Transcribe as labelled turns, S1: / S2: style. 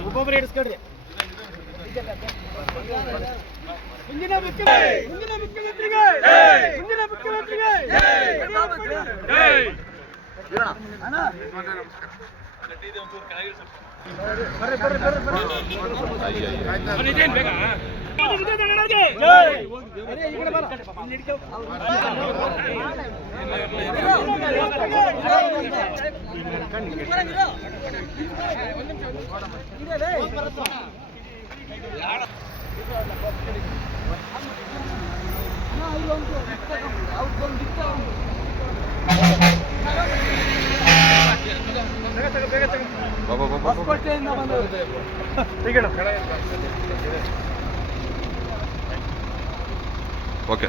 S1: ಒಬ್ಬೊಬ್ರು ಹಿಡಿಸ್ಕೊಡ್ರಿ ಮುಂದಿನ ಮುಖ್ಯಮಂತ್ರಿ ಮುಂದಿನ ಅಣ್ಣ ಬರ್ರಿ ಹೊಸಕೋಟೆಯಿಂದ ಬಂದವರು.
S2: ಓಕೆ